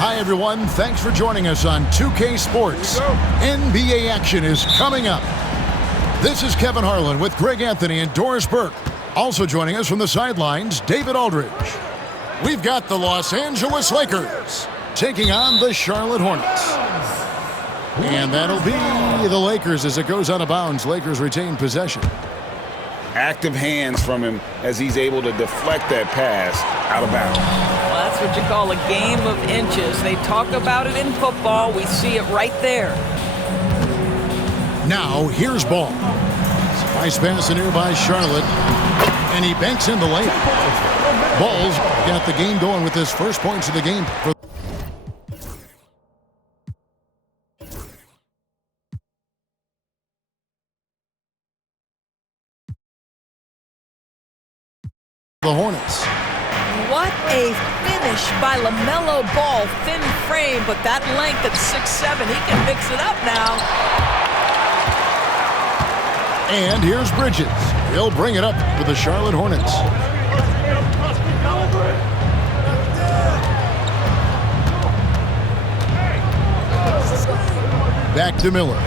Hi, everyone. Thanks for joining us on 2K Sports. NBA action is coming up. This is Kevin Harlan with Greg Anthony and Doris Burke. Also joining us from the sidelines, David Aldridge. We've got the Los Angeles Lakers taking on the Charlotte Hornets. And that'll be the Lakers as it goes out of bounds. Lakers retain possession. Active hands from him as he's able to deflect that pass out of bounds. Well, that's what you call a game of inches. They talk about it in football. We see it right there. Now, here's Ball. Nice pass in here by Charlotte. And he banks in the lane. Ball's got the game going with his first points of the game. For the Hornets. What a finish by LaMelo Ball. Thin frame, but that length at 6'7", he can mix it up now. And here's Bridges. He'll bring it up for the Charlotte Hornets. Back to Miller.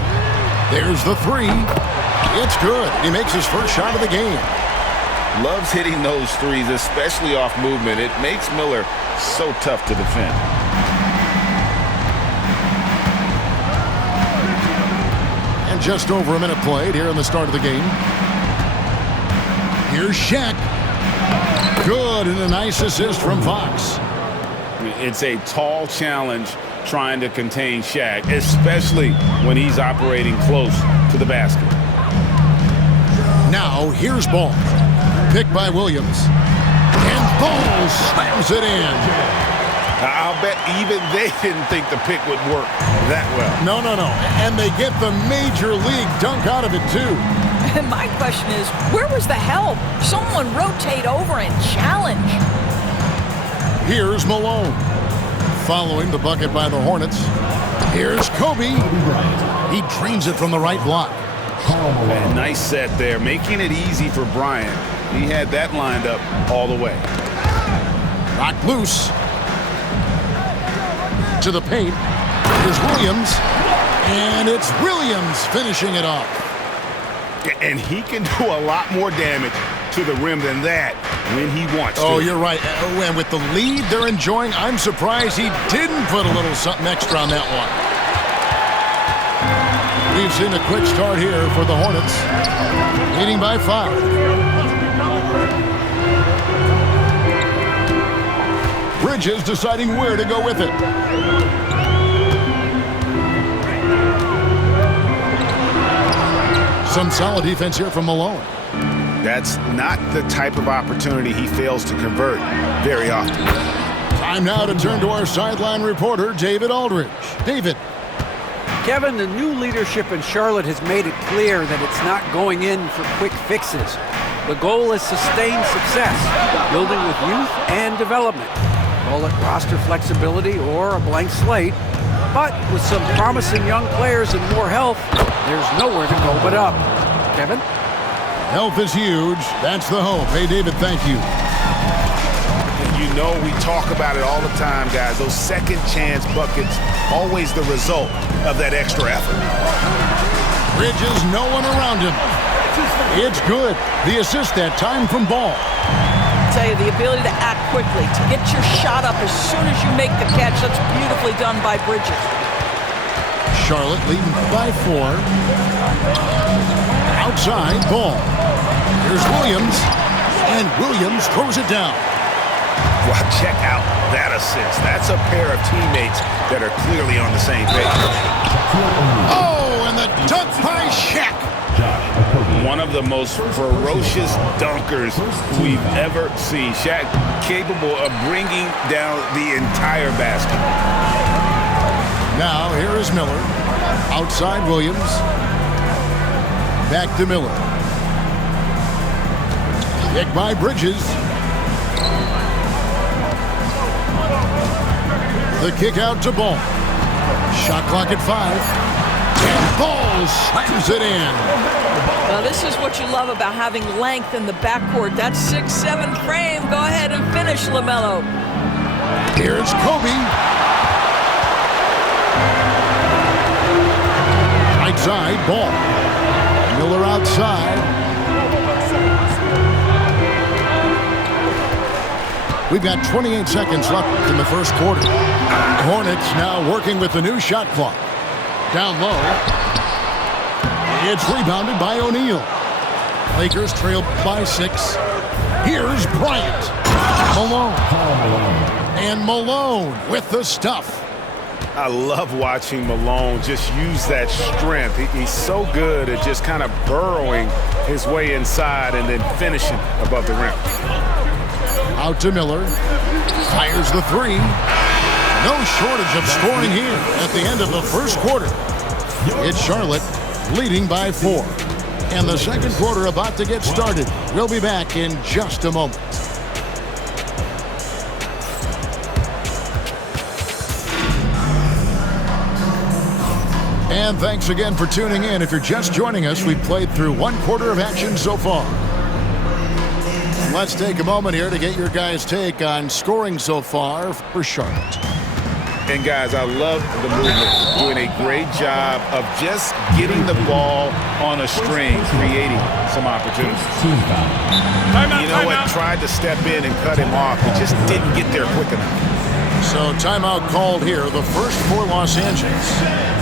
There's the three. It's good. He makes his first shot of the game. Loves hitting those threes, especially off movement. It makes Miller so tough to defend. And just over a minute played here in the start of the game. Here's Shaq. Good, and a nice assist from Fox. It's a tall challenge trying to contain Shaq, especially when he's operating close to the basket. Now, here's Ball. Picked by Williams. And Ball slams it in. I'll bet even they didn't think the pick would work that well. No. And they get the major league dunk out of it, too. And my question is, where was the help? Someone rotate over and challenge. Here's Malone. Following the bucket by the Hornets. Here's Kobe. He drains it from the right block. Man, nice set there, making it easy for Bryant. He had that lined up all the way. Knocked loose. To the paint. Here's Williams. And it's Williams finishing it off. And he can do a lot more damage to the rim than that when he wants to. Oh, you're right. And with the lead they're enjoying, I'm surprised he didn't put a little something extra on that one. We've seen a quick start here for the Hornets, leading by 5. Bridges deciding where to go with it. Some solid defense here from Malone. That's not the type of opportunity he fails to convert very often. Time now to turn to our sideline reporter, David Aldridge. David. Kevin, the new leadership in Charlotte has made it clear that it's not going in for quick fixes. The goal is sustained success, building with youth and development. Call it roster flexibility or a blank slate. But with some promising young players and more health, there's nowhere to go but up. Kevin? Health is huge. That's the hope. Hey, David, thank you. You know we talk about it all the time, guys. Those second chance buckets, always the result of that extra effort. Bridges, no one around him. It's good. The assist that time from Ball. I tell you, the ability to act quickly, to get your shot up as soon as you make the catch, that's beautifully done by Bridges. Charlotte leading by 4. Outside, Ball. Here's Williams. And Williams throws it down. Well, check out that assist. That's a pair of teammates that are clearly on the same page. Oh, and the dunk by Shaq. One of the most ferocious dunkers we've ever seen. Shaq capable of bringing down the entire basket. Now, here is Miller. Outside Williams. Back to Miller. Kick by Bridges. The kick out to Ball. Shot clock at 5. And Ball slams it in. Now, this is what you love about having length in the backcourt. That 6'7" frame. Go ahead and finish, LaMelo. Here's Kobe. side, Ball. Miller outside. We've got 28 seconds left in the first quarter. Hornets now working with the new shot clock. Down low. It's rebounded by O'Neal. Lakers trail by 6. Here's Bryant. Malone. And Malone with the stuff. I love watching Malone just use that strength. He's so good at just kind of burrowing his way inside and then finishing above the rim. Out to Miller. Fires the 3. No shortage of scoring here at the end of the first quarter. It's Charlotte leading by 4. And the second quarter about to get started. We'll be back in just a moment. And thanks again for tuning in. If you're just joining us, we've played through one quarter of action so far. Let's take a moment here to get your guys' take on scoring so far for Charlotte. And guys, I love the movement, doing a great job of just getting the ball on a string, creating some opportunities. You know what? Tried to step in and cut him off. He just didn't get there quick enough. So timeout called here, the first for Los Angeles.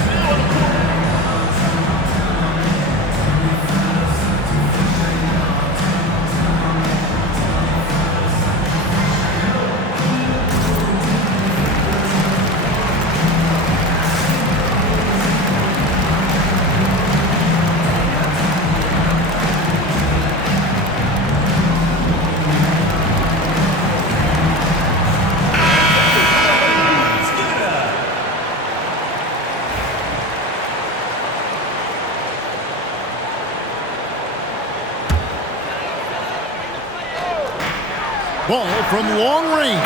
Ball from long range.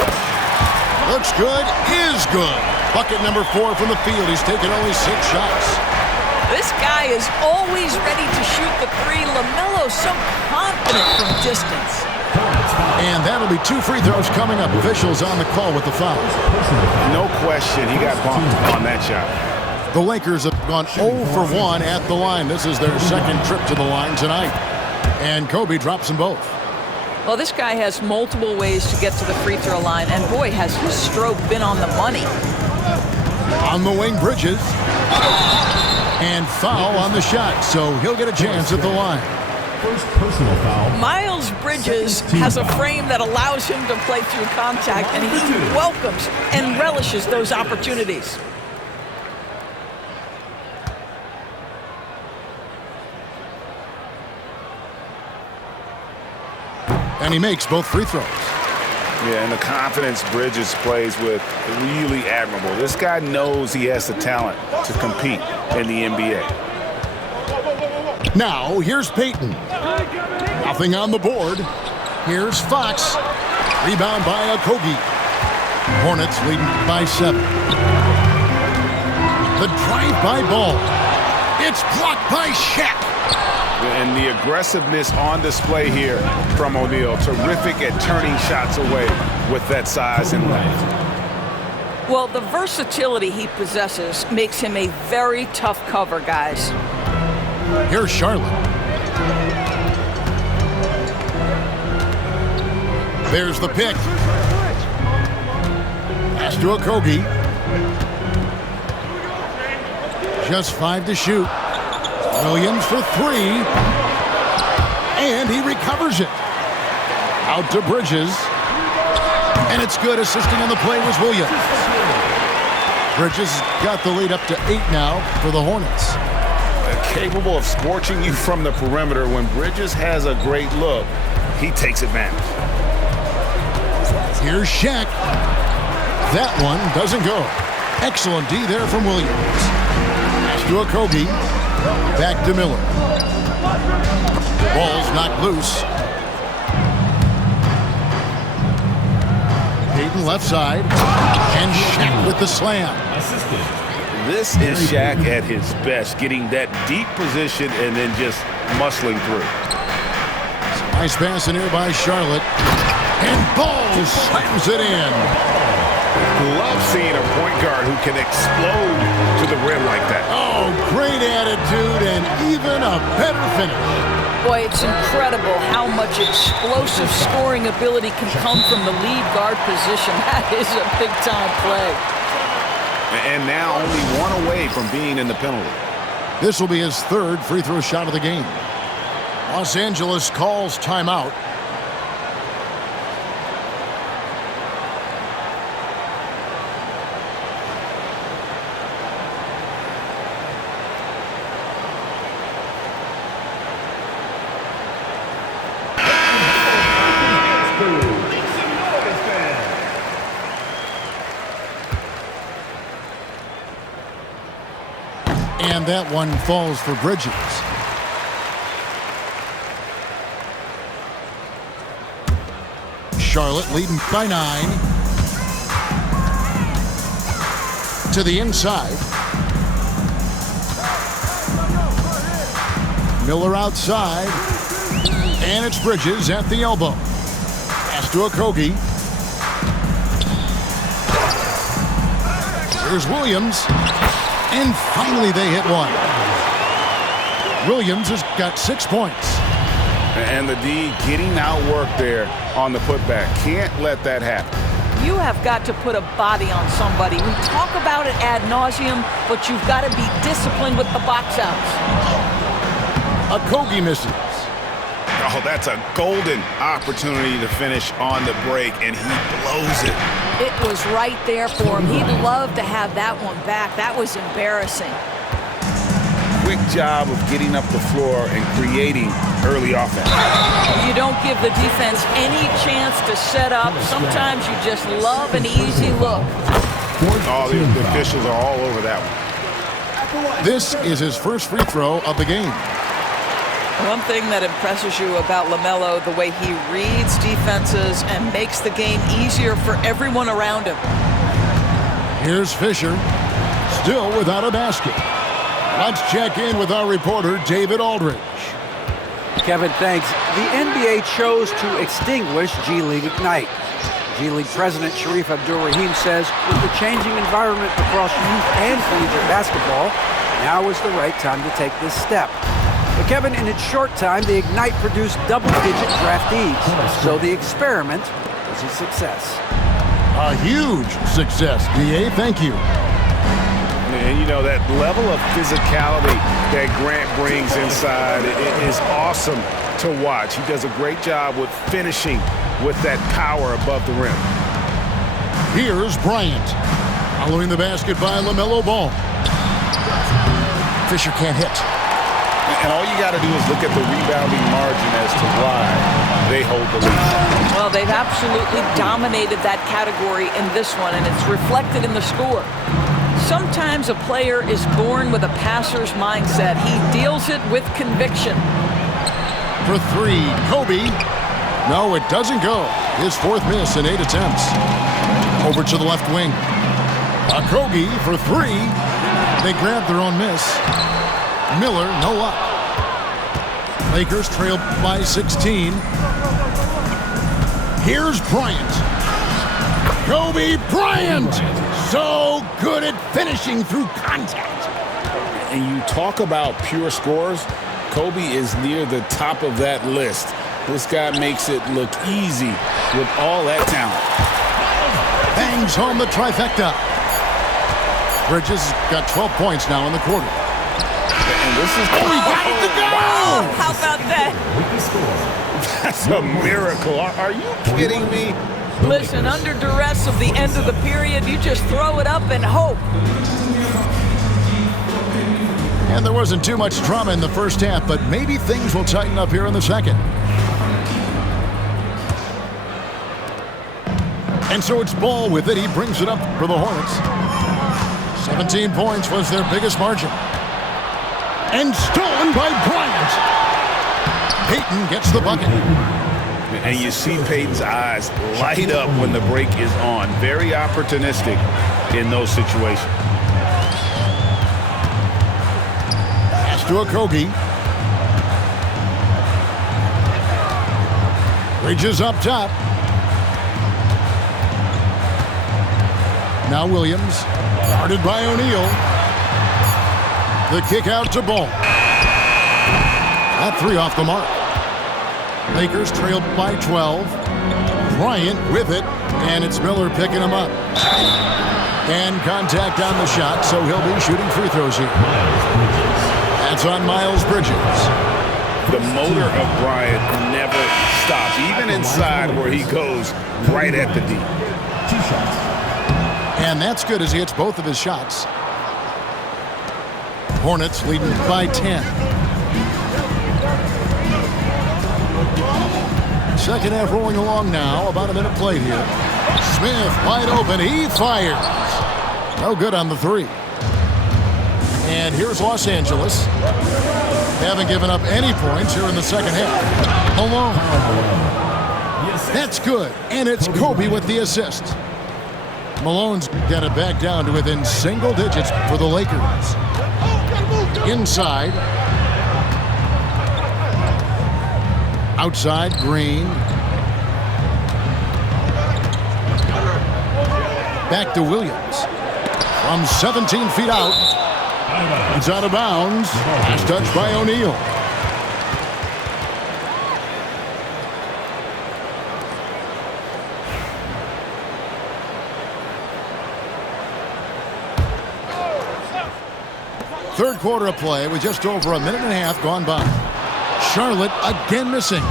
Looks good, is good. Bucket number 4 from the field. He's taken only 6 shots. This guy is always ready to shoot the 3. LaMelo so confident from distance. And that'll be 2 free throws coming up. Officials on the call with the foul. No question, he got bumped on that shot. The Lakers have gone 0 for 1 at the line. This is their second trip to the line tonight. And Kobe drops them both. Well, this guy has multiple ways to get to the free throw line, and boy, has his stroke been on the money. On the wing, Bridges. And foul on the shot, so he'll get a chance at the line. First personal foul. Miles Bridges has a frame that allows him to play through contact, and he welcomes and relishes those opportunities. And he makes both free throws. Yeah, and the confidence Bridges plays with, really admirable. This guy knows he has the talent to compete in the NBA. Now, here's Payton. Nothing on the board. Here's Fox. Rebound by Okogie. Hornets leading by 7. The drive by Ball. It's blocked by Shaq. And the aggressiveness on display here from O'Neal. Terrific at turning shots away with that size and length. Well, the versatility he possesses makes him a very tough cover, guys. Here's Charlotte. There's the pick. Pass to Okogie. Just 5 to shoot. Williams for 3. And he recovers it. Out to Bridges. And it's good. Assisting on the play was Williams. Bridges got the lead up to 8 now for the Hornets. Capable of scorching you from the perimeter. When Bridges has a great look, he takes advantage. Here's Shaq. That one doesn't go. Excellent D there from Williams. Pass to Okogie. Back to Miller. Ball's knocked loose. Payton left side. And Shaq with the slam. This is Shaq at his best, getting that deep position and then just muscling through. Nice pass in here by Charlotte. And Ball slams it in. Love seeing a point guard who can explode to the rim like that. Oh, great attitude and even a better finish. Boy, it's incredible how much explosive scoring ability can come from the lead guard position. That is a big-time play. And now only one away from being in the penalty. This will be his third free throw shot of the game. Los Angeles calls timeout. And that one falls for Bridges. Charlotte leading by 9. To the inside. Miller outside. And it's Bridges at the elbow. Pass to Okogie. Here's Williams. And finally they hit one. Williams has got 6 points. And the D getting outworked there on the putback. Can't let that happen. You have got to put a body on somebody. We talk about it ad nauseum, but you've got to be disciplined with the box outs. Okogie misses. Oh, that's a golden opportunity to finish on the break, and he blows it. It was right there for him. He'd love to have that one back. That was embarrassing. Quick job of getting up the floor and creating early offense. You don't give the defense any chance to set up. Sometimes you just love an easy look. Oh, the officials are all over that one. This is his first free throw of the game. One thing that impresses you about LaMelo, the way he reads defenses and makes the game easier for everyone around him. Here's Fisher, still without a basket. Let's check in with our reporter, David Aldridge. Kevin, thanks. The NBA chose to extinguish G League Ignite. G League President Sharif Abdur-Rahim says with the changing environment across youth and collegiate basketball, now is the right time to take this step. But Kevin, in its short time, the Ignite produced double-digit draftees, so the experiment was a success. A huge success, DA. Thank you. And, you know, that level of physicality that Grant brings inside is awesome to watch. He does a great job with finishing with that power above the rim. Here's Bryant. Following the basket by LaMelo Ball. Fisher can't hit. And all you got to do is look at the rebounding margin as to why they hold the lead. Well, they've absolutely dominated that category in this one, and it's reflected in the score. Sometimes a player is born with a passer's mindset. He deals it with conviction. For 3, Kobe. No, it doesn't go. His 4th miss in 8 attempts. Over to the left wing. Okogie for 3. They grab their own miss. Miller, no luck. Lakers trail by 16. Here's Bryant. Kobe Bryant! So good at finishing through contact. And you talk about pure scores, Kobe is near the top of that list. This guy makes it look easy with all that talent. Bangs home the trifecta. Bridges got 12 points now in the quarter. And this is... Oh, he got it to go! Oh, how about that? That's a miracle. Are you kidding me? Listen, under duress of the end of the period, you just throw it up and hope. And there wasn't too much drama in the first half, but maybe things will tighten up here in the second. And so it's Ball with it. He brings it up for the Hornets. 17 points was their biggest margin. And stolen by Bryant. Payton gets the bucket. And you see Payton's eyes light up when the break is on. Very opportunistic in those situations. Pass to Okogie. Bridges up top. Now Williams, guarded by O'Neal. The kick out to Ball. That three off the mark. Lakers trailed by 12. Bryant with it, and it's Miller picking him up. And contact on the shot, so he'll be shooting free throws here. That's on Miles Bridges. The motor of Bryant never stops, even inside where he goes right at the D. 2 shots. And that's good as he hits both of his shots. Hornets leading by 10. Second half rolling along now. About a minute played here. Smith wide open. He fires. No good on the three. And here's Los Angeles. They haven't given up any points here in the second half. Malone. That's good. And it's Kobe with the assist. Malone's got it back down to within single digits for the Lakers. Inside. Outside, Green. Back to Williams. From 17 feet out. It's out of bounds. Last touch by O'Neal. Third quarter of play with just over a minute and a half gone by. Charlotte again missing.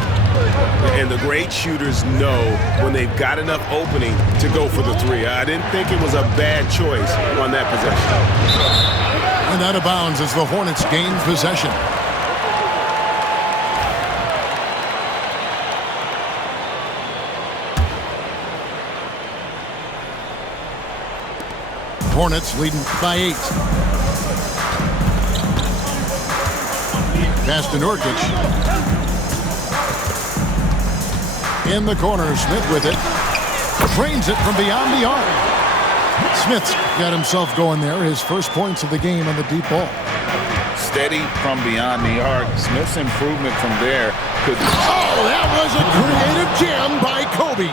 And the great shooters know when they've got enough opening to go for the three. I didn't think it was a bad choice on that possession. And out of bounds as the Hornets gain possession. Hornets leading by 8. Pass to Nurkic. In the corner, Smith with it. Trains it from beyond the arc. Smith's got himself going there. His first points of the game on the deep ball. Steady from beyond the arc. Smith's improvement from there could... Oh, that was a creative jam by Kobe.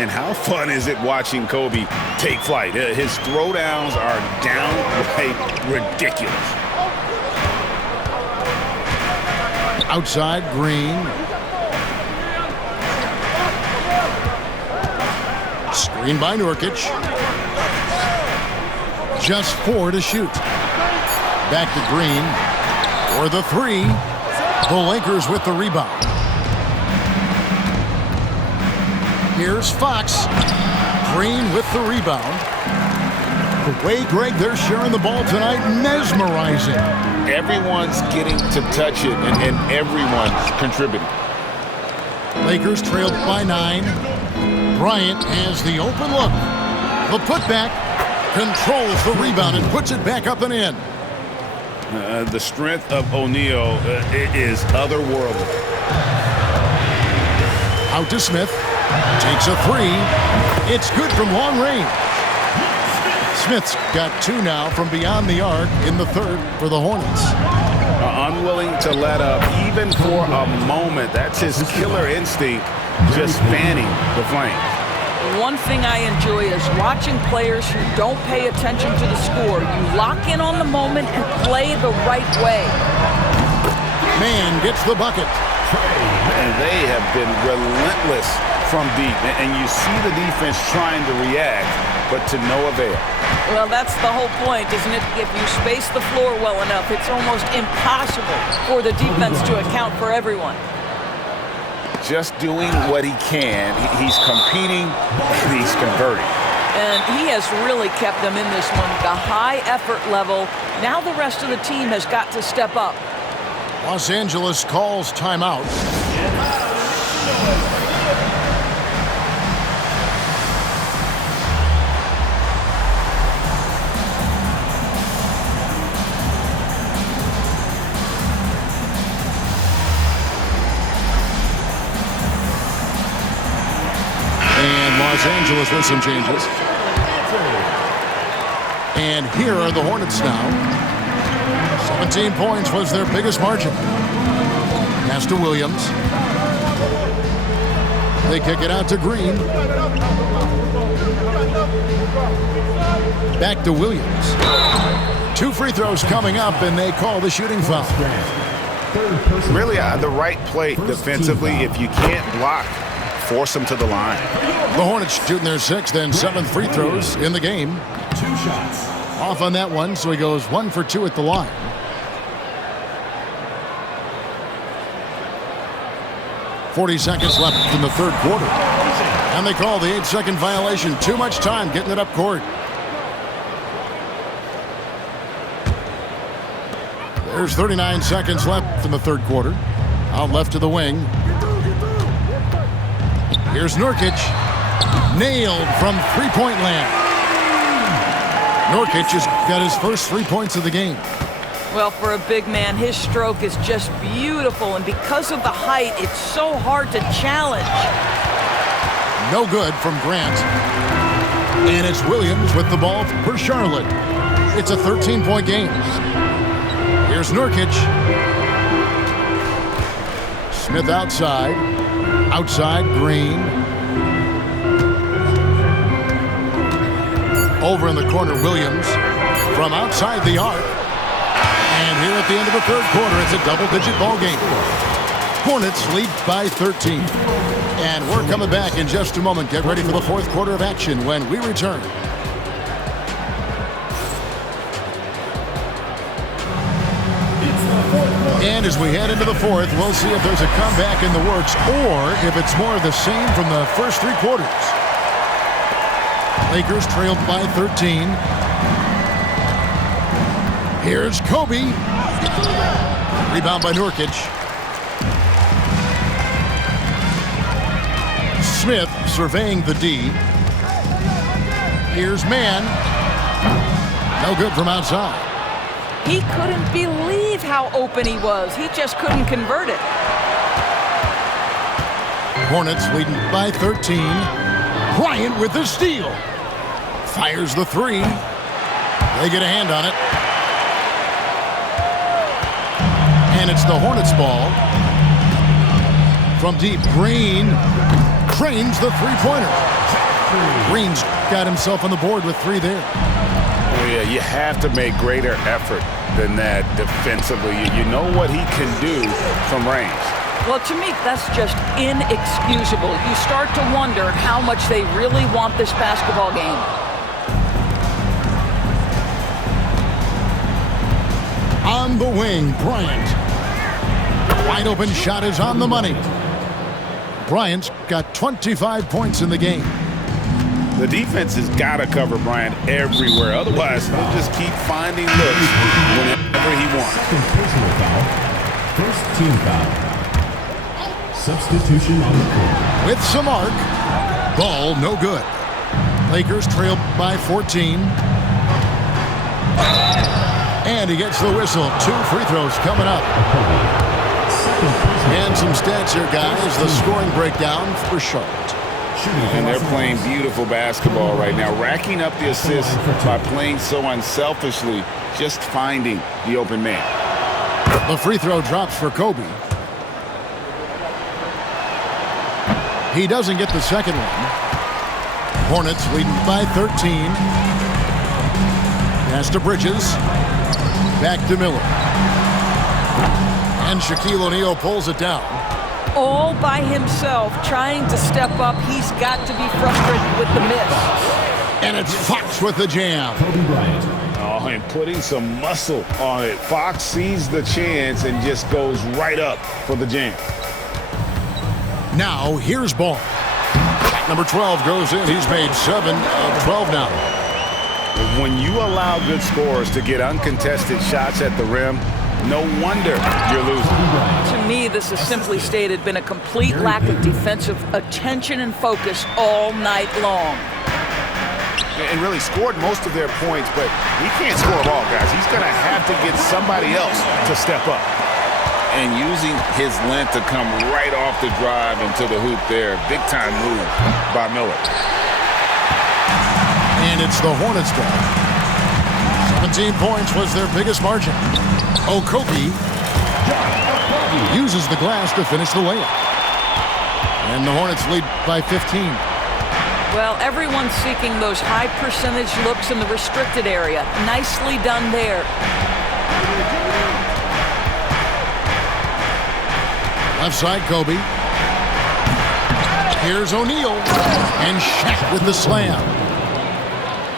And how fun is it watching Kobe take flight? His throwdowns are downright ridiculous. Outside, Green. Screen by Nurkic. Just 4 to shoot. Back to Green for the three. The Lakers with the rebound. Here's Fox. Green with the rebound. The way, Greg, they're sharing the ball tonight, mesmerizing. Everyone's getting to touch it, and everyone's contributing. Lakers trailed by 9. Bryant has the open look. The putback controls the rebound and puts it back up and in. The strength of O'Neal is otherworldly. Out to Smith. Takes a three. It's good from long range. Smith's got 2 now from beyond the arc in the third for the Hornets. Unwilling to let up even for a moment. That's his killer instinct, just fanning the flames. One thing I enjoy is watching players who don't pay attention to the score. You lock in on the moment and play the right way. Man gets the bucket. And they have been relentless from deep. And you see the defense trying to react, but to no avail. Well, that's the whole point, isn't it? If you space the floor well enough, it's almost impossible for the defense to account for everyone. Just doing what he can. He's competing and he's converting. And he has really kept them in this one. The high effort level. Now the rest of the team has got to step up. Los Angeles calls timeout. Los Angeles with some changes. And here are the Hornets now. 17 points was their biggest margin. Pass to Williams. They kick it out to Green. Back to Williams. 2 free throws coming up, and they call the shooting foul. Really the right play defensively. If you can't block, force them to the line. The Hornets shooting their 6th and 7th free throws in the game. 2 shots. Off on that one, so he goes 1 for 2 at the line. .40 seconds left in the third quarter. And they call the 8-second violation. Too much time getting it up court. There's 39 seconds left in the third quarter. Out left to the wing. Here's Nurkic. Nailed from three-point land. Nurkic has got his first 3 points of the game. Well, for a big man, his stroke is just beautiful, and because of the height, it's so hard to challenge. No good from Grant. And it's Williams with the ball for Charlotte. It's a 13-point game. Here's Nurkic. Smith outside. Outside, Green. Over in the corner, Williams. From outside the arc. And here at the end of the third quarter, it's a double-digit ball game. Hornets lead by 13. And we're coming back in just a moment. Get ready for the fourth quarter of action when we return. And as we head into the fourth, we'll see if there's a comeback in the works or if it's more of the same from the first 3 quarters. Lakers trailed by 13. Here's Kobe. Rebound by Nurkic. Smith surveying the D. Here's Mann. No good from outside. He couldn't believe how open he was. He just couldn't convert it. Hornets leading by 13. Bryant with the steal. Fires the 3. They get a hand on it. And it's the Hornets ball. From deep, Green drains the 3-pointer. Green's got himself on the board with 3 there. Oh, yeah, you have to make greater effort than that defensively. You know what he can do from range. Well, to me, that's just inexcusable. You start to wonder how much they really want this basketball game. On the wing, Bryant. Wide open shot is on the money. Bryant's got 25 points in the game. The defense has got to cover Bryant everywhere. Otherwise, he'll just keep finding looks whenever he wants. Personal foul. First team foul. Substitution on the court. With some arc. Ball no good. Lakers trail by 14. And he gets the whistle. 2 free throws coming up. And some stats here, guys. The scoring breakdown for Charlotte. And they're playing beautiful basketball right now, racking up the assists by playing so unselfishly, just finding the open man. The free throw drops for Kobe. He doesn't get the second one. Hornets leading by 13. Pass to Bridges. Back to Miller. And Shaquille O'Neal pulls it down. All by himself, trying to step up. He's got to be frustrated with the miss. And it's Fox with the jam. Kobe Bryant. Oh, and putting some muscle on it. Fox sees the chance and just goes right up for the jam. Now, here's Ball. Number 12 goes in. He's made 7 of 12 now. When you allow good scorers to get uncontested shots at the rim, no wonder you're losing. To me, this has simply stated been a complete lack of defensive attention and focus all night long. And really scored most of their points, but he can't score all, guys. He's going to have to get somebody else to step up. And using his length to come right off the drive into the hoop there. Big-time move by Miller. And it's the Hornets ball. 17 points was their biggest margin. Okogie uses the glass to finish the layup. And the Hornets lead by 15. Well, everyone's seeking those high percentage looks in the restricted area. Nicely done there. Left side, Kobe. Here's O'Neal. And Shaq with the slam.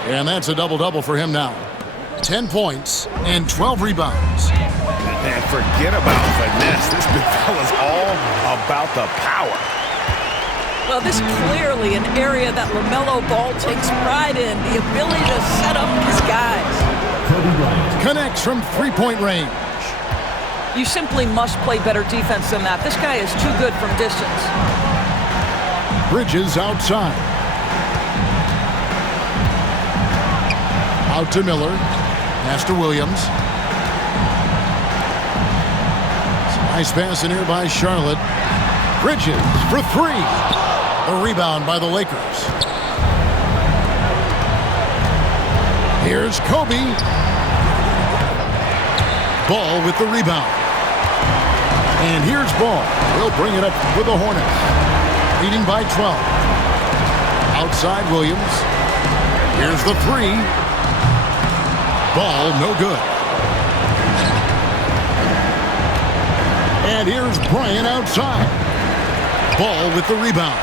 And that's a double-double for him now. 10 points and 12 rebounds. And forget about finesse. This big fella's all about the power. Well, this clearly an area that LaMelo Ball takes pride in, the ability to set up his guys. Connects from three-point range. You simply must play better defense than that. This guy is too good from distance. Bridges outside. Out to Miller. Pass to Williams. Nice pass in here by Charlotte. Bridges for three. A rebound by the Lakers. Here's Kobe. Ball with the rebound. And here's Ball. He'll bring it up with the Hornets. Leading by 12. Outside Williams. Here's the three. Ball no good. And here's Bryant outside. Ball with the rebound.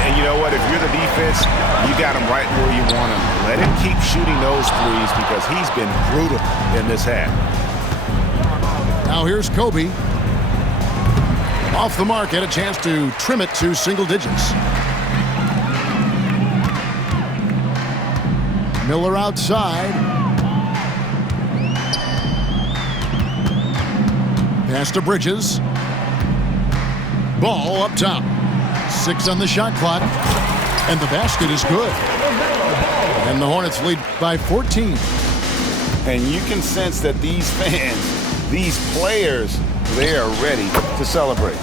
And you know what? If you're the defense, you got him right where you want him. Let him keep shooting those threes because he's been brutal in this half. Now here's Kobe. Off the mark, had a chance to trim it to single digits. Miller outside. Pass to Bridges. Ball up top. 6 on the shot clock. And the basket is good. And the Hornets lead by 14. And you can sense that these fans, these players, they are ready to celebrate.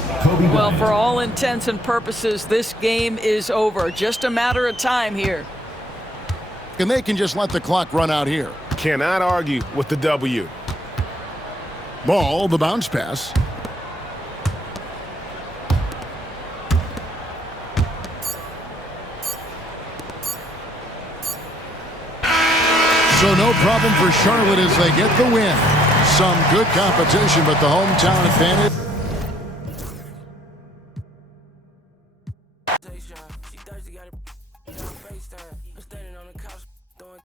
Well, for all intents and purposes, this game is over. Just a matter of time here. And they can just let the clock run out here. Cannot argue with the W. Ball, the bounce pass. So no problem for Charlotte as they get the win. Some good competition, but the hometown advantage.